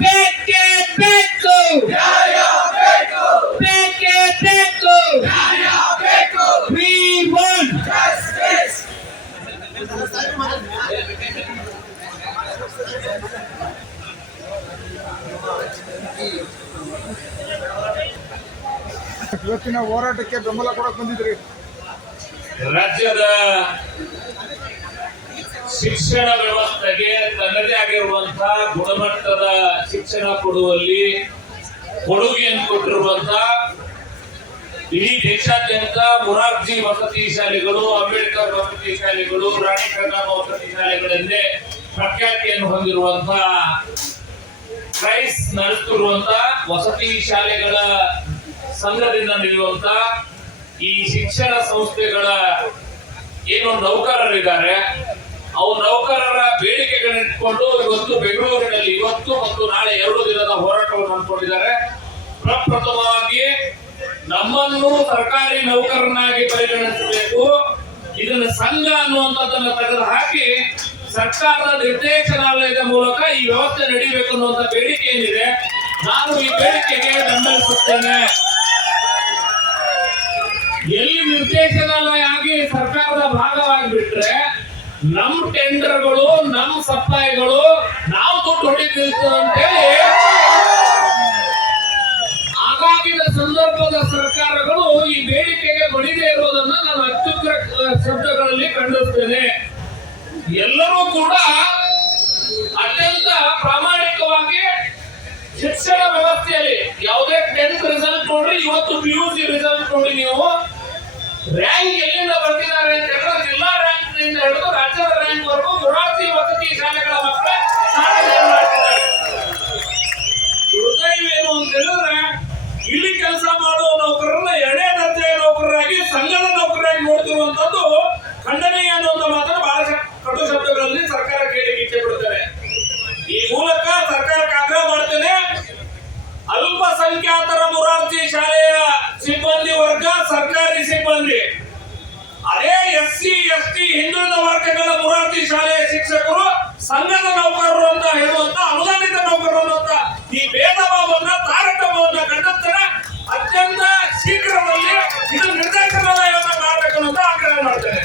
ಬೇಕೇ ಬೇಕು ಬೇಕೇ ಬೇಕು ವಿ ವಾಂಟ್ ಇವತ್ತಿನ ಹೋರಾಟಕ್ಕೆ ಬೆಂಬಲ ಕೊಡಕ್ ಬಂದಿದ್ರಿ. ರಾಜ್ಯದ ಶಿಕ್ಷಣ ವ್ಯವಸ್ಥೆಗೆ ತನ್ನದೇ ಆಗಿರುವಂತಹ ಗುಣಮಟ್ಟದ ಶಿಕ್ಷಣ ಕೊಡುವಲ್ಲಿ ಕೊಡುಗೆಯನ್ನು ಕೊಟ್ಟಿರುವಂತಹ ಇಡೀ ದೇಶಾದ್ಯಂತ ಮುರಾರ್ಜಿ ವಸತಿ ಶಾಲೆಗಳು, ಅಂಬೇಡ್ಕರ್ ವಸತಿ ಶಾಲೆಗಳು, ರಾಣಿ ಕಣ್ಣ ವಸತಿ ಶಾಲೆಗಳೆಂದೇ ಪ್ರಖ್ಯಾತಿಯನ್ನು ಹೊಂದಿರುವಂತಹ ಕ್ರೈಸ್ ನಡೆಸುತ್ತಿರುವಂತ ವಸತಿ ಶಾಲೆಗಳ ಸಂಘದಿಂದ ನಿಲ್ಲುವಂತ ಈ ಶಿಕ್ಷಣ ಸಂಸ್ಥೆಗಳ ಏನು ನೌಕರರಿದ್ದಾರೆ. ಅವು ನೌಕರರ ಬೇಡಿಕೆಗಳನ್ನಿಟ್ಕೊಂಡು ಇವತ್ತು ಬೆಂಗಳೂರಿನಲ್ಲಿ ಇವತ್ತು ಮತ್ತು ನಾಳೆ ಎರಡು ದಿನದ ಹೋರಾಟವನ್ನು ಹಮ್ಮಿಕೊಂಡಿದ್ದಾರೆ. ಪ್ರಪ್ರಥಮವಾಗಿ ನಮ್ಮನ್ನು ಸರ್ಕಾರಿ ನೌಕರನಾಗಿ ಪರಿಗಣಿಸಬೇಕು. ಇದನ್ನು ಸಂಘ ಅನ್ನುವಂಥದ್ದನ್ನ ತೆಗೆದು ಹಾಕಿ ಸರ್ಕಾರದ ನಿರ್ದೇಶನಾಲಯದ ಮೂಲಕ ಈ ವ್ಯವಸ್ಥೆ ನಡೀಬೇಕು ಅನ್ನುವಂಥ ಬೇಡಿಕೆ ಏನಿದೆ, ನಾನು ಈ ಬೇಡಿಕೆಗೆ ಬೆಂಬಲಿಸುತ್ತೇನೆ. ಎಲ್ಲಿ ನಿರ್ದೇಶನಾಲಯ ನಮ್ ಟೆಂಡರ್ಗಳು, ನಮ್ ಸಪ್ಲೈಗಳು ನಾವು ದುಡ್ಡು ಅಂತ ಅಂತೇಳಿ ಆಗಾಗಿನ ಸಂದರ್ಭದ ಸರ್ಕಾರಗಳು ಈ ಬೇಡಿಕೆಗೆ ಬಡಿದೆ ಇರೋದನ್ನ ನಾನು ಅತ್ಯುಗ್ರ ಶಬ್ದಗಳಲ್ಲಿ ಖಂಡಿಸ್ತೇನೆ. ಎಲ್ಲರೂ ಕೂಡ ಅತ್ಯಂತ ಪ್ರಾಮಾಣಿಕವಾಗಿ ಶಿಕ್ಷಣ ವ್ಯವಸ್ಥೆಯಲ್ಲಿ ಯಾವುದೇ ಟೆಂತ್ ರಿಸಲ್ಟ್ ನೋಡ್ರಿ ಇವತ್ತು ಪಿ ಯು ಸಿ ರಿಸಲ್ಟ್ ನೋಡಿ ನೀವು. ರ್ಯಾಂಕ್ ಎಲ್ಲಿಂದ ಬರ್ತಿದ್ದಾರೆ ಅಂತ ಹೇಳಿದ್ರೆ ಜಿಲ್ಲಾ ರ್ಯಾಂಕ್ನಿಂದ ಹಿಡಿದು ರಾಜ್ಯದ ರ್ಯಾಂಕ್ವರೆಗೂ ಮುರಾರ್ಜಿ ವಸತಿ ಶಾಲೆಗಳ ಮಕ್ಕಳ ದುರ್ದೈವೇನು ಅಂತ ಹೇಳಿದ್ರೆ ಇಲ್ಲಿ ಕೆಲಸ ಮಾಡುವ ನೌಕರರನ್ನ ಎರಡೇ ದರ್ಜೆಯ ನೌಕರರಾಗಿ ಸಂಘದ ನೌಕರರಾಗಿ ನೋಡ್ತಿರುವಂತದ್ದು ಖಂಡನೀಯ ಅನ್ನುವಂಥ ಮಾತನ್ನು ಬಹಳ ಕಟು ಶಬ್ದಗಳಲ್ಲಿ ಸರ್ಕಾರ ಕೇಳಿ ಇಚ್ಛೆ ಬಿಡುತ್ತಾರೆ ಈ ಮೂಲಕ ಸರ್ಕಾರಕ್ಕೆ ಆಗ್ರಹ ಮಾಡ್ತೇನೆ ಅಲ್ಪಸಂಖ್ಯಾತರ ಮುರಾರ್ಜಿ ಶಾಲೆಯ ಸಿಬ್ಬಂದಿ ವರ್ಗ ಸರ್ಕಾರಿ ಸಿಬ್ಬಂದಿ. ಅದೇ ಎಸ್ ಸಿ ಎಸ್ ಟಿ ಹಿಂದುಳಿದ ವರ್ಗಗಳ ಮುರಾರ್ಜಿ ಶಾಲೆಯ ಶಿಕ್ಷಕರು, ಸಂಘದ ನೌಕರರು ಅಂತ ಹೇಳುವಂತ, ಅನುದಾನಿತ ನೌಕರರು ಅಂತ ಈ ಭೇದ ಭಾವವನ್ನ ತಾರತಮ್ಯವನ್ನ ಕಂಡಂತರ ಅತ್ಯಂತ ಶೀಘ್ರದಲ್ಲಿ ಇದು ನಿರ್ದೇಶನಾಲಯವನ್ನ ಮಾಡಬೇಕು ಅಂತ ಆಗ್ರಹ ಮಾಡ್ತೇನೆ.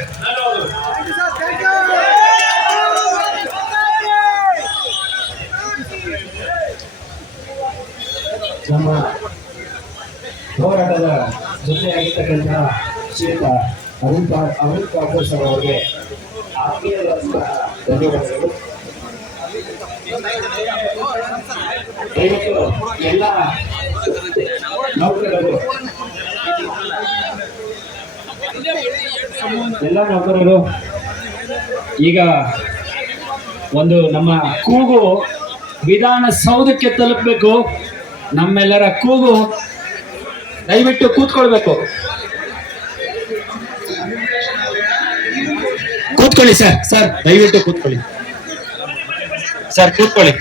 ನಮ್ಮ ಹೋರಾಟದ ಜೊತೆಯಾಗಿರ್ತಕ್ಕಂತಹ ಶ್ರೀಯುತ ಅಮಿತ್ ಅರುಣ್ ಪಾಟೀಲ್ ಸರ್ ಅವರಿಗೆ ಆತ್ಮೀಯವಾದಂತಹ ಧನ್ಯವಾದಗಳು. ದಯವಿಟ್ಟು ಎಲ್ಲ ನೌಕರರು ಎಲ್ಲ ನೌಕರರು, ಈಗ ಒಂದು ನಮ್ಮ ಕೂಗು ವಿಧಾನಸೌಧಕ್ಕೆ ತಲುಪಬೇಕು. ನಮ್ಮೆಲ್ಲರ ಕೂಗು ದಯವಿಟ್ಟು ಕೂತ್ಕೊಳ್ಬೇಕು. ಕೂತ್ಕೊಳ್ಳಿ ಸರ್ ಸರ್ ದಯವಿಟ್ಟು ಕೂತ್ಕೊಳ್ಳಿ. ಸರ್ ಕೂತ್ಕೊಳ್ಳಿ.